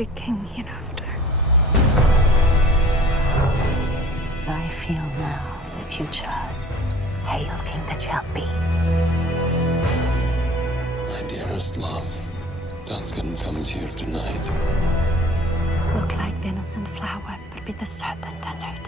be king hereafter. I feel now the future. Hail, king that shall be. My dearest love, Duncan comes here tonight. Look like the innocent flower, but with the serpent under it.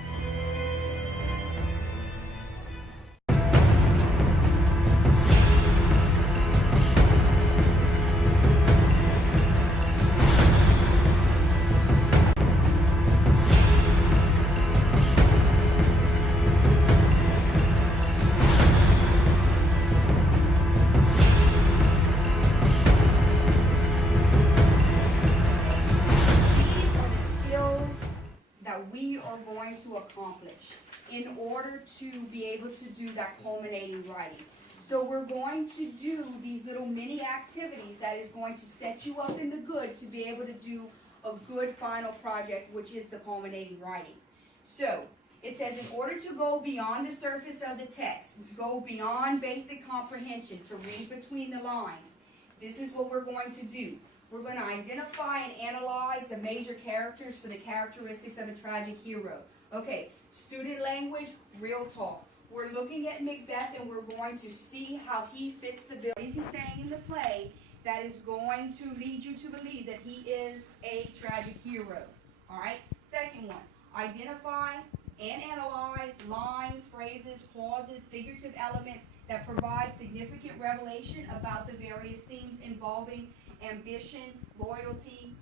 We are going to accomplish in order to be able to do that culminating writing. So we're going to do these little mini activities that is going to set you up in the good to be able to do a good final project, which is the culminating writing. So it says in order to go beyond the surface of the text, go beyond basic comprehension, to read between the lines, this is what we're going to do. We're going to identify and analyze the major characters for the characteristics of a tragic hero. Okay, student language, real talk. We're looking at Macbeth and we're going to see how he fits the bill. What is he saying in the play that is going to lead you to believe that he is a tragic hero? All right, second one, identify and analyze lines, phrases, clauses, figurative elements that provide significant revelation about the various themes involving ambition, loyalty,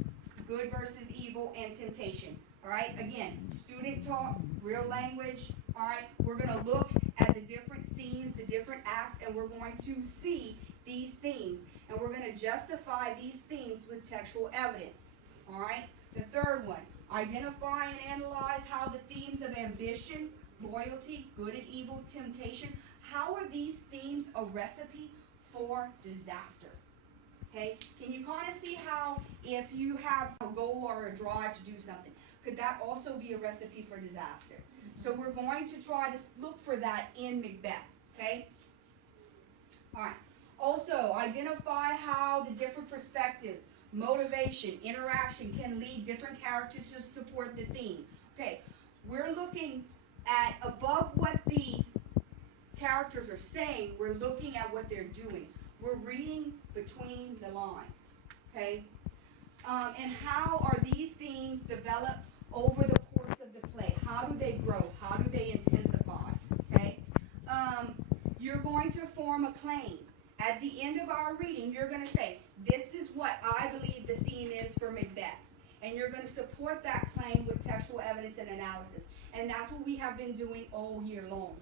good versus evil, and temptation. All right, again, student talk, real language. All right, we're going to look at the different scenes, the different acts, and we're going to see these themes. And we're going to justify these themes with textual evidence. All right, the third one, identify and analyze how the themes of ambition, loyalty, good and evil, temptation, how are these themes a recipe for disaster? Okay, can you kind of see how if you have a goal or a drive to do something, could that also be a recipe for disaster? So we're going to try to look for that in Macbeth, okay? All right. Also, identify how the different perspectives, motivation, interaction can lead different characters to support the theme. Okay, we're looking at above what the characters are saying, we're looking at what they're doing. We're reading between the lines, okay? And how are these themes developed over the course of the play? How do they grow? How do they intensify, okay? You're going to form a claim. At the end of our reading, you're going to say, this is what I believe the theme is for Macbeth. And you're going to support that claim with textual evidence and analysis. And that's what we have been doing all year long,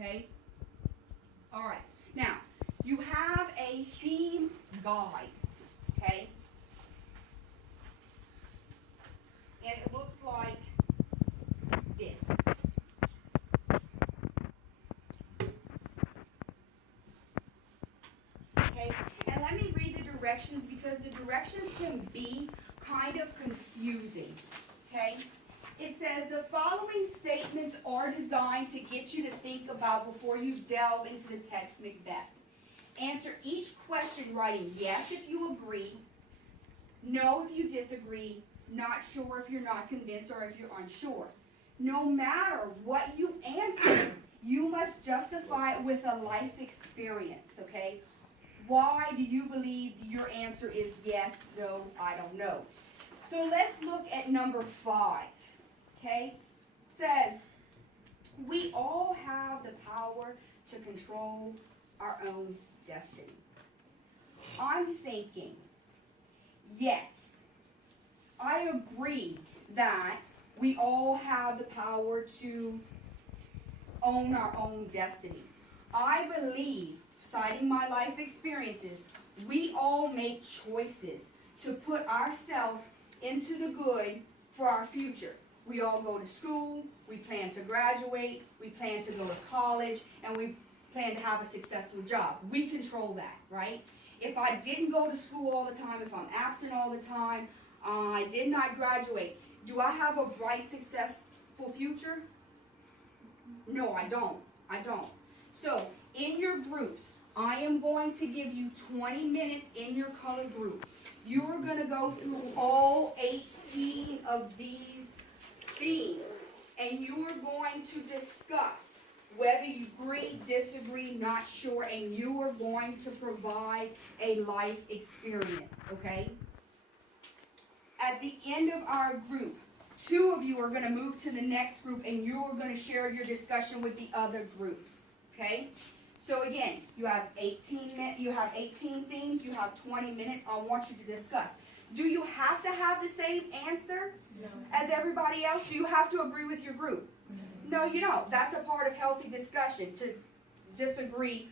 okay? All right. Now, you have a theme guide, okay? And it looks like this. Okay, and let me read the directions because the directions can be kind of confusing, okay? It says the following statements are designed to get you to think about before you delve into the text Macbeth. Answer each question writing yes if you agree, no if you disagree, not sure if you're not convinced or if you're unsure. No matter what you answer, you must justify it with a life experience, okay? Why do you believe your answer is yes, no, I don't know? So let's look at number 5, okay? It says, we all have the power to control our own destiny. I'm thinking, yes, I agree that we all have the power to own our own destiny. I believe, citing my life experiences, we all make choices to put ourselves into the good for our future. We all go to school, we plan to graduate, we plan to go to college, and we plan to have a successful job. We control that, right? If I didn't go to school all the time, if I'm absent all the time, I did not graduate, do I have a bright, successful future? No, I don't. I don't. So, in your groups, I am going to give you 20 minutes in your color group. You are going to go through all 18 of these themes, and you are going to discuss whether you agree, disagree, not sure, and you are going to provide a life experience, okay? At the end of our group, 2 of you are going to move to the next group, and you are going to share your discussion with the other groups, okay? So again, you have 18 themes, you have 20 minutes. I want you to discuss. Do you have to have the same answer as everybody else? Do you have to agree with your group? No, you don't. That's a part of healthy discussion, to disagree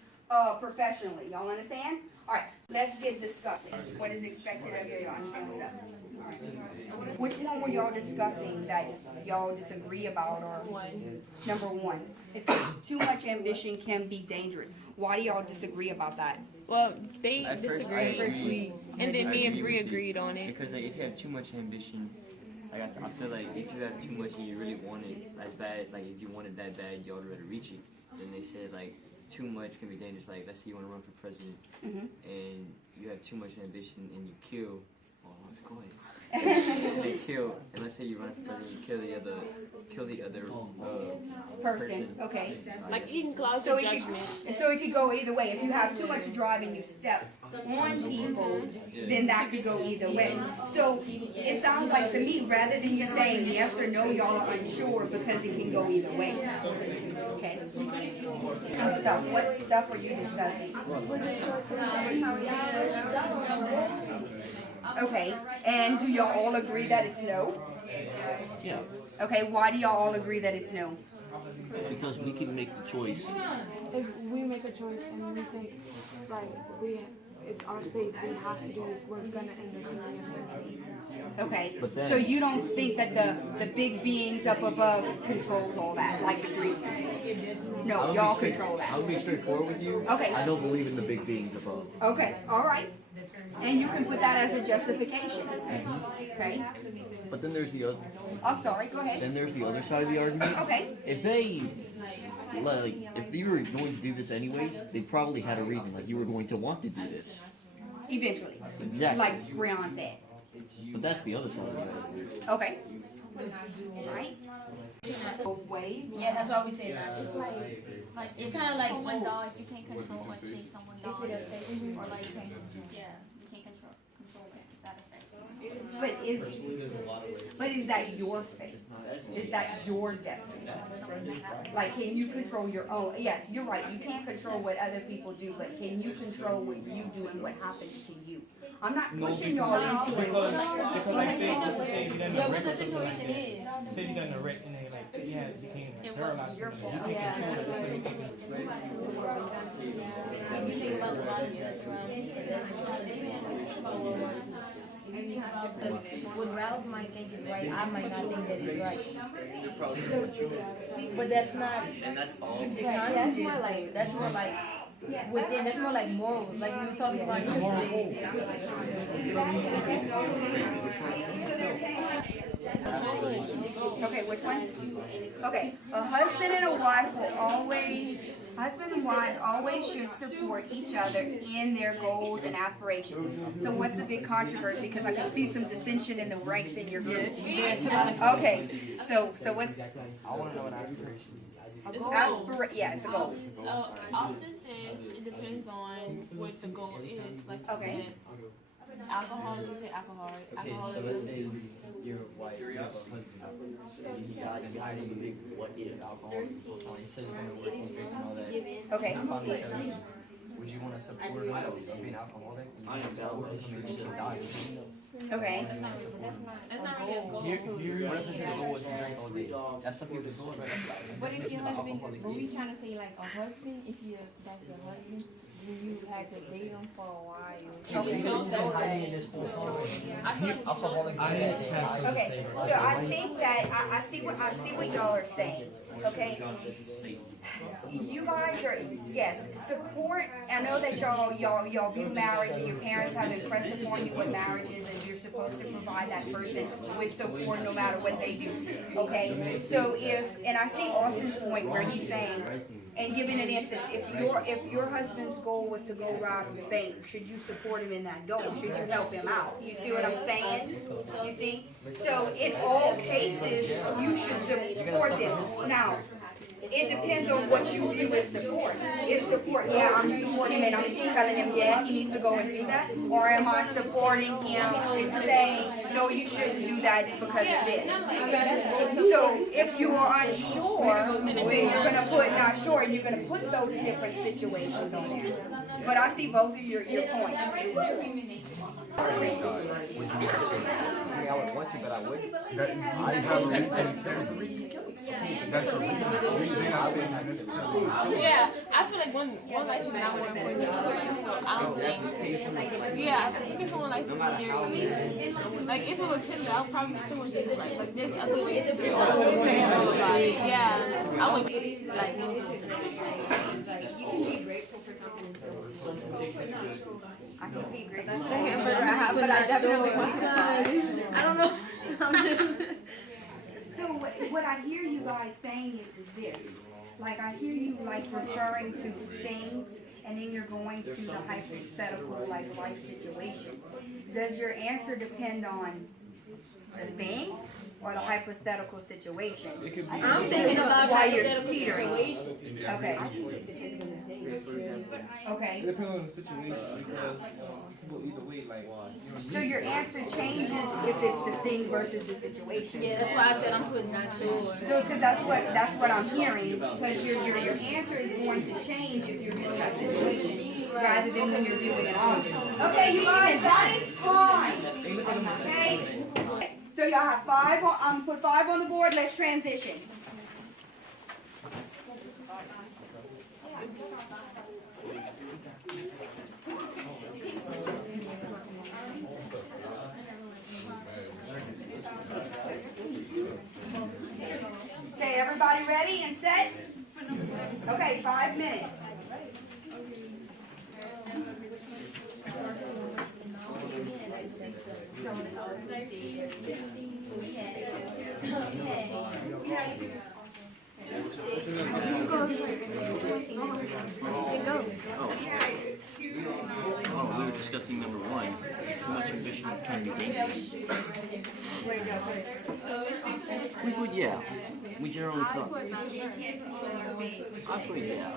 professionally. Y'all understand? All right, let's get discussing. What is expected of you? Y'all understand what's up? All right. Which one were y'all discussing that y'all disagree about? Or number 1, it says too much ambition can be dangerous. Why do y'all disagree about that? Well, they At first, disagreed I agree. and then I me and agree Bree with you. agreed on it. Because like, if you have too much ambition, like I feel like if you have too much and you really want it as bad, like if you want it that bad, you already reach it. And they said like too much can be dangerous. Like let's say you want to run for president, and you have too much ambition and you kill. Oh, let's go ahead. And they kill, and let's say you run for president, you kill the other Person. Okay. Like eating clouds So of it judgment. could go either way. If you have too much drive and you step on people, then that could go either way. So it sounds like to me, rather than you saying yes or no, y'all are unsure because it can go either way. Okay. And stuff. What stuff are you discussing? Okay. And do y'all all agree that it's no? Yeah, Okay. Why do y'all all agree that it's no? because we can make the choice. If we make a choice and we think like it's our fate, we have to do this, we're gonna end up doing it. Okay. But then- So you don't think that the big beings up above controls all that, like the Greeks? No, y'all control that. I'll be straightforward with you. Okay. I don't believe in the big beings above. Okay, all right. And you can put that as a justification. Okay. But then there's the other. I'm sorry, go ahead. Then there's the other side of the argument. Okay. If they, like, if you were going to do this anyway, they probably had a reason. Like you were going to want to do this. Eventually. Exactly. Like Breon said. But that's the other side of the argument. Okay. All right. Both ways. Yeah, that's why we say natural. Like It's if kinda like someone both. dies, you can't control. Like say someone dies, or like you can't control it if that affects you. But is that your fate? Is that your destiny? Like, can you control your own? Yes, you're right. You can't control what other people do, but can you control what you do and what happens to you? I'm not pushing y'all into it. Yeah, what the situation is. Say you got in a wreck and then like he had became like It wasn't paralyzed. your fault. You can control it, so you can When you think about the body that's around you, what Ralph might think is right, I might not think that is right. But that's not And that's all. the conscience. That's more like within. That's more like morals. Like we was talking about yesterday. Okay, which one? Okay, a husband and a wife will always, husband and wives always should support each other in their goals and aspirations. So what's the big controversy? Because I can see some dissension in the ranks in your group. Okay, so what's, I want to know what aspiration. yeah, it's a goal. Austin says it depends on what the goal is. Like Okay. you said, alcohol. You say alcohol. Okay, so let's say you're white, you have a husband, and you got a big what if alcohol, he says you're gonna work and drink and all that. Okay. Finally tell you, would you want to support him being alcoholic? I am support him to die. Okay. That's not really a goal. What if his goal was to drink all day? That's some people's goal, right? But if your husband, but we trying to say like a husband, if that's your husband, then you had to date him for a while. Okay. Okay, so I think that, I see what y'all are saying, okay? You guys are, yes, support, I know that y'all view marriage and your parents have impressed upon you what marriage is and you're supposed to provide that person with support no matter what they do, okay? So and I see Austin's point where he's saying, and giving an instance, if your husband's goal was to go rob a bank, should you support him in that goal? Should you help him out? You see what I'm saying? You see? So in all cases, you should support them. Now, it depends on what you view as support. Is support, yeah, I'm supporting him and I'm telling him, yes, he needs to go and do that? Or am I supporting him and saying, no, you shouldn't do that because of this? So if you are unsure, you're going to put not sure, you're going to put those different situations on there. But I see both of your points. I would want to, but I wouldn't. Yeah, I feel like one life is not more important than another, so I don't think. Yeah, I think it's someone life is serious. Like if it was him, I would probably still want to do like this other way. Yeah, I would like. You can be grateful for something so I can be grateful for the hamburger I have, but I definitely want to I don't know. I'm just. So what I hear you guys saying is this, like I hear you like referring to things and then you're going to the hypothetical like life situation. Does your answer depend on the thing or the hypothetical situation? I'm thinking about why you're hypothetical teetering. situation. Okay. Okay. It depends on the situation because either way, like, So your answer changes if it's the thing versus the situation. Yeah, that's why I said I'm putting not sure. So, because that's what I'm hearing. Because your answer is going to change if you're viewing that situation rather than when you're viewing an object. Okay, you guys, that is fine. Okay. So y'all have 5 on. Put 5 on the board. Let's transition. Okay, everybody ready and set? Okay, 5 minutes. Oh, we were discussing number 1. Too much ambition can be dangerous. We would, yeah. We generally thought. I put yeah.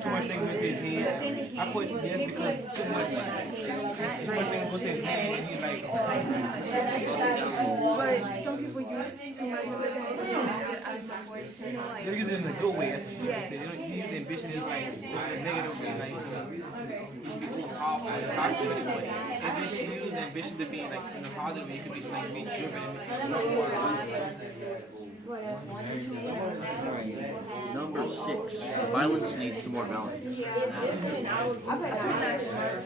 too much things with his head. I put yes because too much things with his head. He's like, But some people use too much ambition as they're using it in a good way. That's what they say. They don't use ambition as like just a negative way, like powerful and positive way. If you should use ambition to be like in a positive way, it could be like being driven and Number 6. Violence leads to more balance.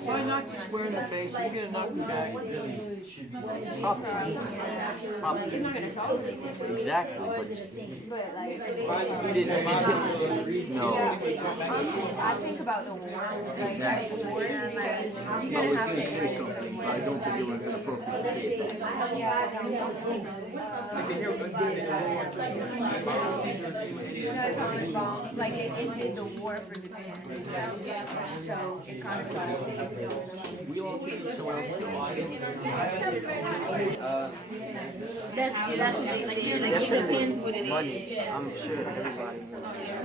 Why knock you square in the face? You're gonna knock you back. Pop. Exactly. You didn't. No. I think about the war. Exactly. Like, I was gonna say something, but I don't think it was inappropriate to say it. Like it did the war for defense. So it's kind of like We all think it's so That's what they say. Like it depends what it money. is. I'm sure everybody.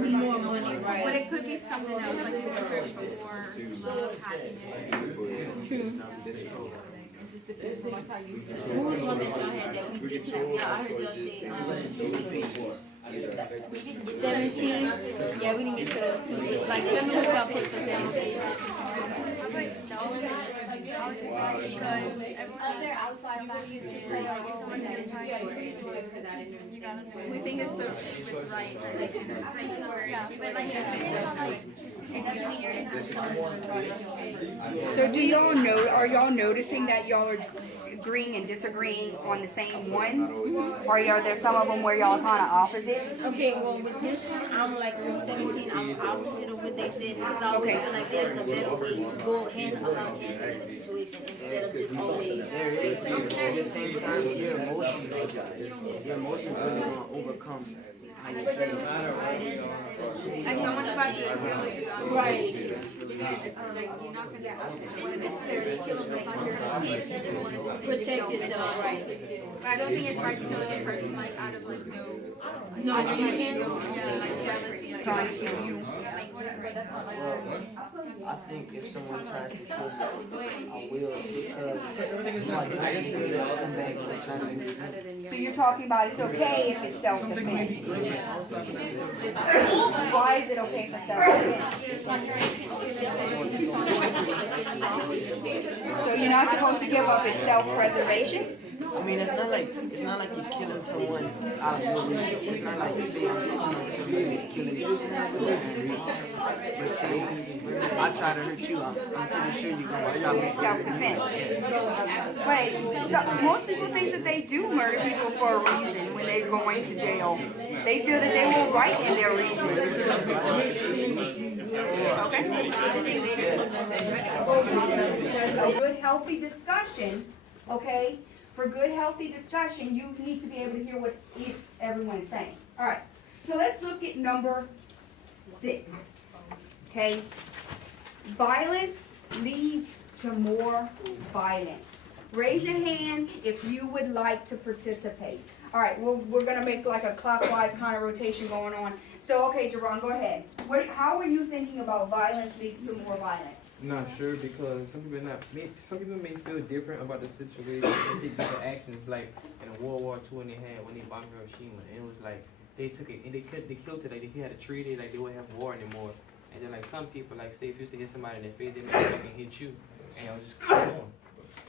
More money, right? But it could be something else, like you search for more love, happiness. True. It just depends on like how you feel. Who was one that y'all had that we didn't have? Yeah, I heard y'all say 17. Yeah, we didn't get to those two. Like, tell me what y'all put for 17. I was just like, because everyone there outside of like, if someone's gonna try to we think it's right. Yeah, but like it doesn't mean you're in. So do y'all know, are y'all noticing that y'all are agreeing and disagreeing on the same ones? Or are there some of them where y'all kind of opposite? Okay, well with this one, I'm like with 17, I'm opposite of what they said because I always feel like there's a better way to go handling a situation instead of just always. At the same time, your emotions really want to overcome how you feel. Like someone's about to right. You're not gonna necessarily kill them because you want to protect yourself, right? But I don't think it's right to kill another person like out of like No, you can't. yeah, like jealousy, like Trying to kill you. like whatever. That's not like I think if someone tries to kill me, I will because like I just feel that come back and trying to do. So you're talking about it's okay if it's self-defense. Why is it okay for self-defense? So you're not supposed to give up its self-preservation? I mean, it's not like you're killing someone out of no reason. It's not like you say I'm coming to killing you. But say I try to hurt you, I'm pretty sure you're gonna stop me. Self-defense. But so, most people think that they do murder people for a reason when they're going to jail. They feel that they were right in their reason. Okay? A good, healthy discussion, okay? For good, healthy discussion, you need to be able to hear what everyone is saying. All right, so let's look at number 6, okay? Violence leads to more violence. Raise your hand if you would like to participate. All right, we're going to make like a clockwise kind of rotation going on. So, okay, Jerron, go ahead. How are you thinking about violence leads to more violence? Not sure because some people may feel different about the situation and take different actions. Like in World War II, when they bombed Hiroshima, and it was like they took it and they killed it. Like if you had a treaty, like they wouldn't have war anymore. And then like some people, like say if you used to hit somebody in the face, they may come back and hit you, and it'll just come on.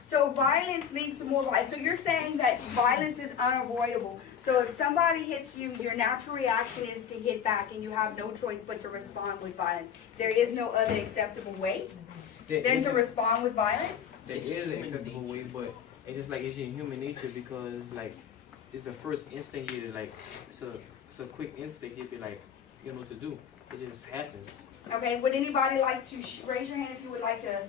So violence leads to more violence. So you're saying that violence is unavoidable. So if somebody hits you, your natural reaction is to hit back, and you have no choice but to respond with violence. There is no other acceptable way than to respond with violence? There is an acceptable way, but it's just like it's in human nature because like it's the first instinct you like. It's a quick instinct. You'd be like, you know what to do. It just happens. Okay, would anybody like to raise your hand if you would like to?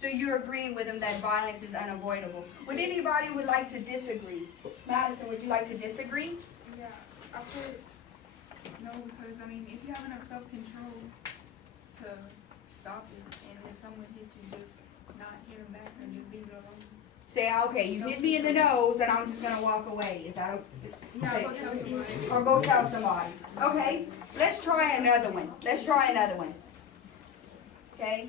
So you're agreeing with him that violence is unavoidable. Would anybody would like to disagree? Madison, would you like to disagree? yeah, I put no because I mean if you have enough self-control to stop it, and if someone hits you, just not hit them back and just leave it alone. Say, okay, you hit me in the nose, and I'm just gonna walk away. Is that Yeah, okay? go tell somebody. Or go tell somebody. Okay, let's try another one. Okay?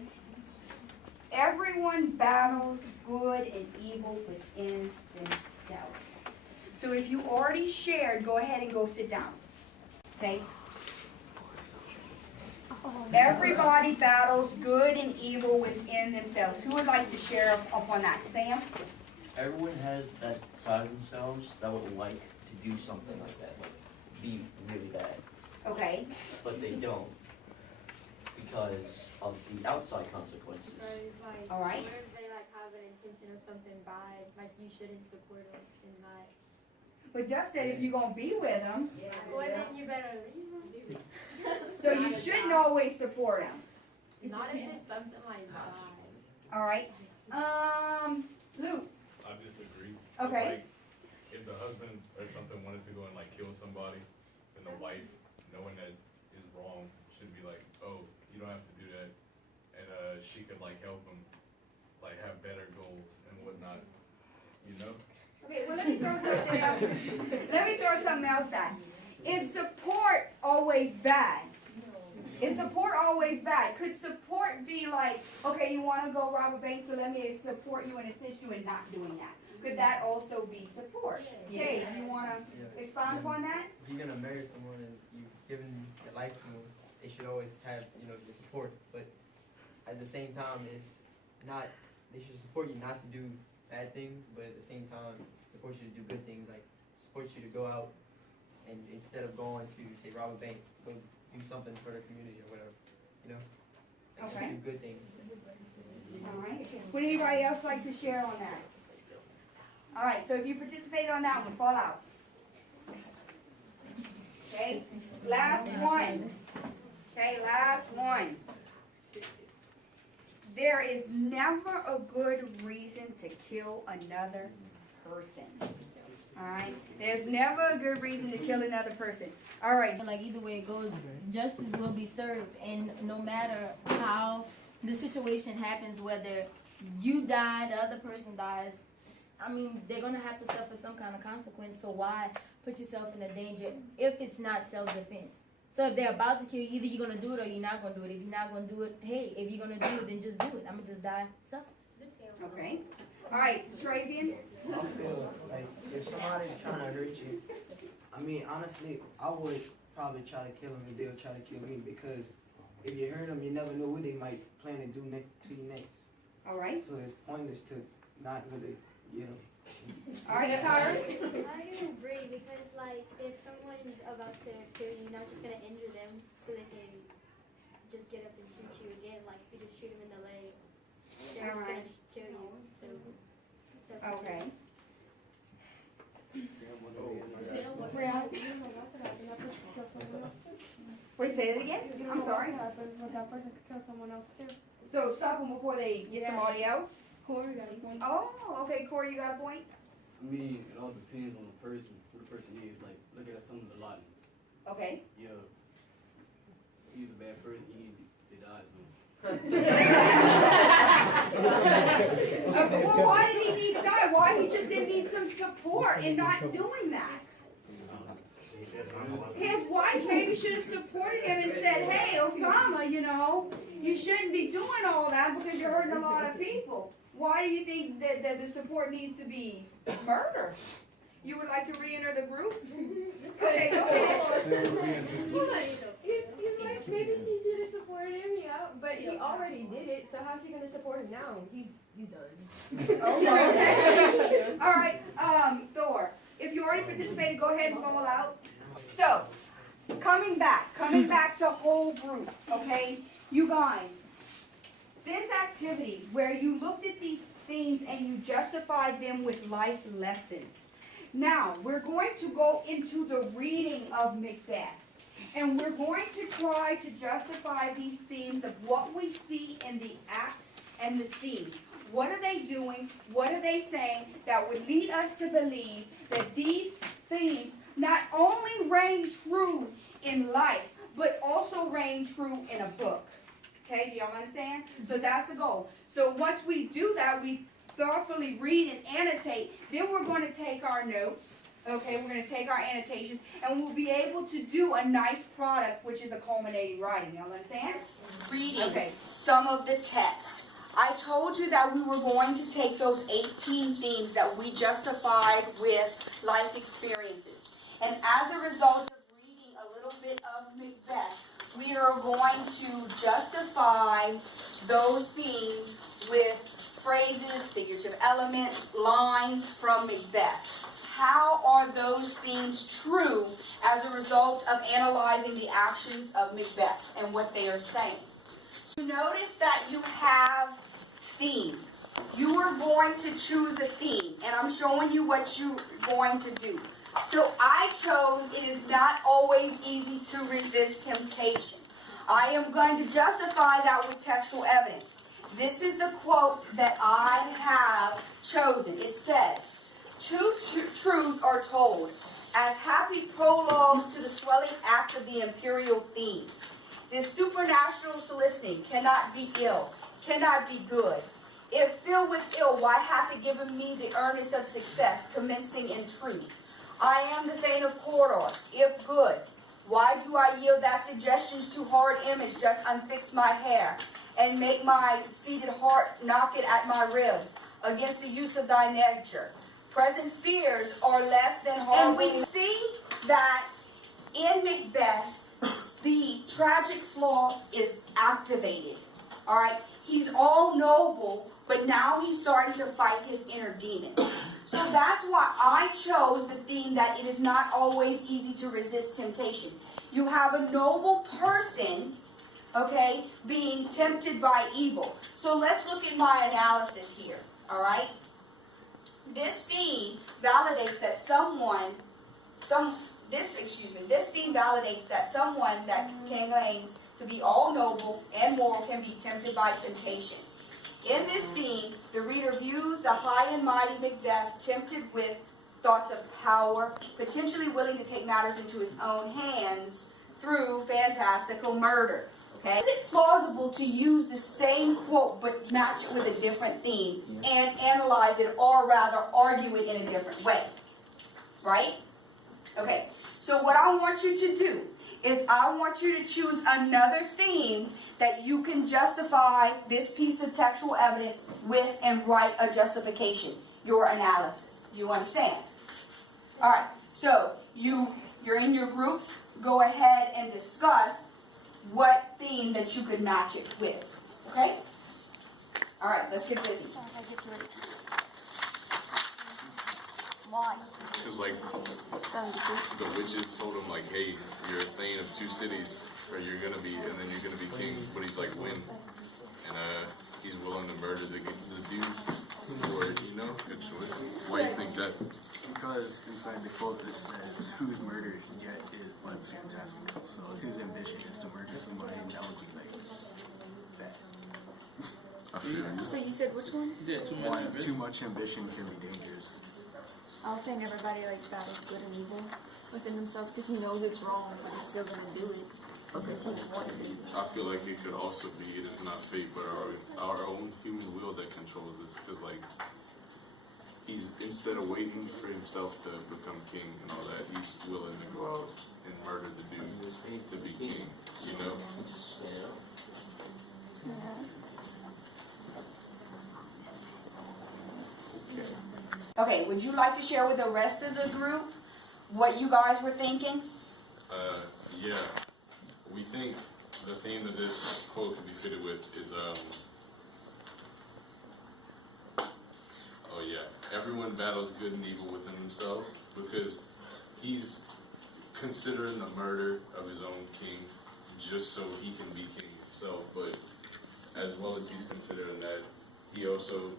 Everyone battles good and evil within themselves. So if you already shared, go ahead and go sit down. Okay? Everybody battles good and evil within themselves. Who would like to share upon that? Sam? Everyone has that side of themselves that would like to do something like that, like be really bad. Okay. But they don't because of the outside consequences. Like, All right. what if they like have an intention of something bad? Like you shouldn't support them in that. But Duff said if you're going to be with them, Well, then you better leave them. so you shouldn't always support them. Not if it's something like bad. All right. Luke. I disagree. Okay. Like, if the husband or something wanted to go and like kill somebody, then the wife, knowing that is wrong, should be like, oh, you don't have to do that, and she could like help him, like have better goals and whatnot, you know. Okay, well let me throw something else. Let me throw something else at. Is support always bad? Is support always bad? Could support be like, okay, you want to go rob a bank, so let me support you and assist you in not doing that? Could that also be support? Okay, you want to expound upon that? If you're gonna marry someone and you've given your life to them, they should always have, your support. But at the same time, it's not they should support you not to do bad things, but at the same time support you to do good things, like support you to go out and instead of going to say rob a bank, go do something for the community or whatever, you know? Like, Okay. do good things. All right. Would anybody else like to share on that? All right, so if you participate on that one, fall out. Okay, last one. Okay, last one. There is never a good reason to kill another person. All right, there's never a good reason to kill another person. All right. Like either way it goes, justice will be served, and no matter how the situation happens, whether you die, the other person dies, I mean, they're gonna have to suffer some kind of consequence. So why put yourself in a danger if it's not self-defense? So if they're about to kill you, either you're gonna do it or you're not gonna do it. If you're not gonna do it, hey, if you're gonna do it, then just do it. I'm gonna just die, suffer. Okay. All right, Travian. I feel like if somebody's trying to hurt you, I mean, honestly, I would probably try to kill them if they'll try to kill me, because if you hurt them, you never know what they might plan to do to you next. All right. So it's pointless to not really, you know. All right, Tyra. I don't agree, because like if someone's about to kill you, you're not just gonna injure them so they can just get up and shoot you again. Like if you just shoot them in the leg, they're just gonna kill you. So. Okay. Wait, say it again? I'm sorry. That person could kill someone else too. So stop them before they get somebody else? Corey got a point. Oh, okay, Corey, you got a point? I mean, it all depends on the person, who the person is. Like, look at some of the lot. Okay. Yeah, he's a bad person. He need to die soon. Well, why did he need to die? Why he just didn't need some support in not doing that? His wife maybe should have supported him and said, hey, Osama, you know, you shouldn't be doing all that because you're hurting a lot of people. Why do you think that the support needs to be murder? You would like to re-enter the group? Okay, go ahead. He's like, maybe she should have supported him, yeah, but he already did it, so how's she going to support him now? He's done. Okay. All right, Thor, if you already participated, go ahead and fall out. So, coming back to whole group, okay? You guys, this activity where you looked at these things and you justified them with life lessons. Now, we're going to go into the reading of Macbeth. And we're going to try to justify these themes of what we see in the acts and the scenes. What are they doing? What are they saying that would lead us to believe that these themes not only reign true in life, but also reign true in a book? Okay, do y'all understand? So that's the goal. So once we do that, we thoroughly read and annotate, then we're going to take our notes. Okay, we're going to take our annotations, and we'll be able to do a nice product, which is a culminating writing. Y'all understand? Reading. Okay, some of the text. I told you that we were going to take those 18 themes that we justified with life experiences. And as a result of reading a little bit of Macbeth, we are going to justify those themes with phrases, figurative elements, lines from Macbeth. How are those themes true as a result of analyzing the actions of Macbeth and what they are saying? So notice that you have themes. You are going to choose a theme, and I'm showing you what you're going to do. So I chose, it is not always easy to resist temptation. I am going to justify that with textual evidence. This is the quote that I have chosen. It says, two truths are told as happy prologues to the swelling act of the imperial theme. This supernatural soliciting cannot be ill, cannot be good. If filled with ill, why hath it given me the earnest of success, commencing in truth? I am the thane of Corridor, if good. Why do I yield that suggestions to hard image, just unfix my hair, and make my seated heart knock it at my ribs, against the use of thy nature? Present fears are less than hard. And we see that in Macbeth, the tragic flaw is activated. All right, He's all noble, but now he's starting to fight his inner demon. So that's why I chose the theme that it is not always easy to resist temptation. You have a noble person, okay, being tempted by evil. So let's look at my analysis here, all right? This scene validates that this scene validates that someone that claims to be all noble and moral can be tempted by temptation. In this scene, the reader views the high and mighty Macbeth tempted with thoughts of power, potentially willing to take matters into his own hands through fantastical murder. Okay? Is it plausible to use the same quote but match it with a different theme and analyze it, or rather argue it in a different way? Right? Okay, so what I want you to do is I want you to choose another theme that you can justify this piece of textual evidence with and write a justification, your analysis. You understand? All right, so you're in your groups. Go ahead and discuss what theme that you could match it with. Okay? All right, let's get busy. Why? Because, like, the witches told him, like, hey, you're a thane of two cities, or you're gonna be, and then you're gonna be king. But he's like, when? And he's willing to murder the dude for, you know, good choice. Why do you think that? Because inside the quote it says, whose murder yet is like fantastical. So whose ambition is to murder somebody, that would be like bad. I feel you. So you said which one? Yeah, too much ambition can be dangerous. I was saying everybody like battles good and evil within themselves because he knows it's wrong, but he's still gonna do it because he wants it. I feel like it could also be, it is not fate, but our own human will that controls this. Because, like, he's, instead of waiting for himself to become king and all that, he's willing to go out and murder the dude to be king, you know? Okay, would you like to share with the rest of the group what you guys were thinking? Yeah. We think the theme that this quote can be fitted with is, oh yeah, everyone battles good and evil within themselves, because he's considering the murder of his own king just so he can be king himself, but as well as he's considering that, he also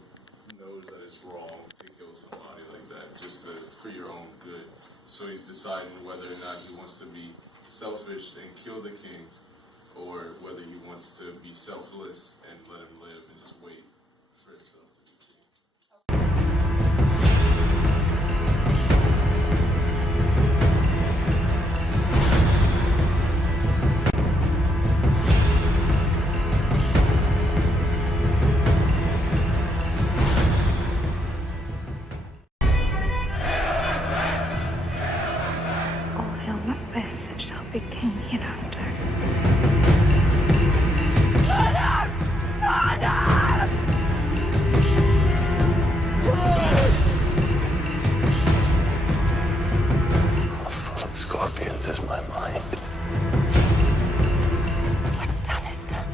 knows that it's wrong to kill somebody like that, just for your own good. So he's deciding whether or not he wants to be selfish and kill the king, or whether he wants to be selfless and let him live and just wait for himself. All hail Macbeth, that shall be king hereafter. Full of scorpions is my mind. What's done is done.